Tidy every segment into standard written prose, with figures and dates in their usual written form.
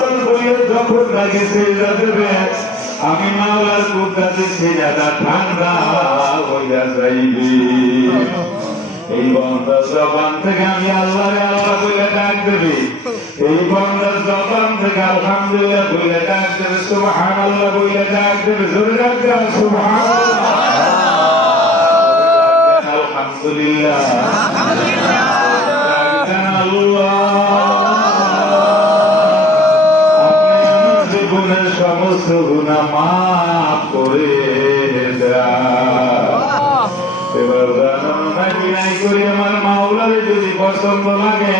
অন্তর বলিয়ে যখন লাগে সেজদা দেবে আমি মাওলার কুদরতে সেজদা ঠান্ডা হইয়া যাইবে এই বান্দার জবান থেকে আমি আল্লাহরে আল্লাহ বলে ডাক দেবে এই বান্দার জবান থেকে আলহামদুলিল্লাহ বলে ডাক দেবে সুবহানাল্লাহ বলে ডাক দেবে জোরে ডাক দাও সুবহানাল্লাহ আলহামদুলিল্লাহ সমস্ত গুনাহ মাফ করে এবার বিনয় করে আমার মাওলারে যদি পছন্দ লাগে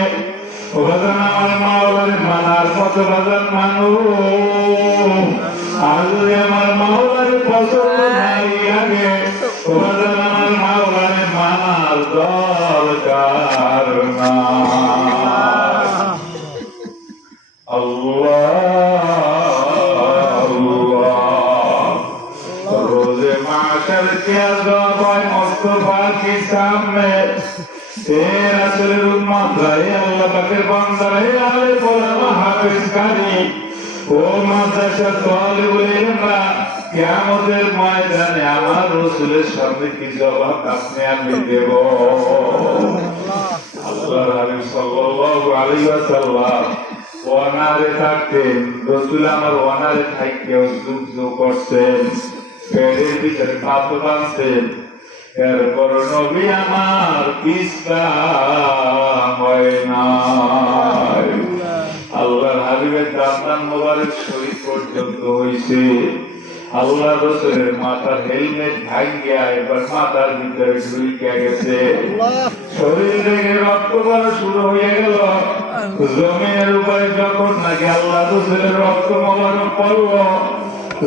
ওখানে আমার মাওলারে মানার কত বাজার মানুষ আর যদি আমার মাওলারে পছন্দ নাই লাগে ওখানে আমার মাওলারে মানার দরকার না আল্লাহ क्या ज़बान मुस्तफ़ा के सामने तेरा रसूल उम्मत रहे अल्लाह बकर बंदा रहे आले बोला हाफिज कारी ओ मादशा तालिबुल इल्म কিয়ামতের ময়দানে আমার রাসূলের সামনে কি জবাব আমি দেব আল্লাহর হাবিব সাল্লাল্লাহু আলাইহি ওয়াসাল্লাম ওনারে থাকতেন রাসূল আমার ওনারে থাকতে যুদ্ধ করতেন পেটের ভিতরে পাথর বাঁধতেন এরপর নবী আমার ইসলাম হয় না আল্লাহর হাবিবের দান্তান মোবারক শরীর পর্যন্ত হয়েছে আল্লাহ রাসূলের মাথার হেলমেট ভাঙিয়া এবার মাথার ভিতরে ঢুকে গেছে শরীর থেকে রক্ত পড়া শুরু হয়ে গেল জমিনের উপরে যখন নাকি আল্লাহ রাসূলের রক্ত মোবারক পড়ল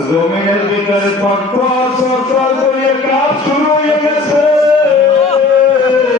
জমিনের ভিতরে থরথর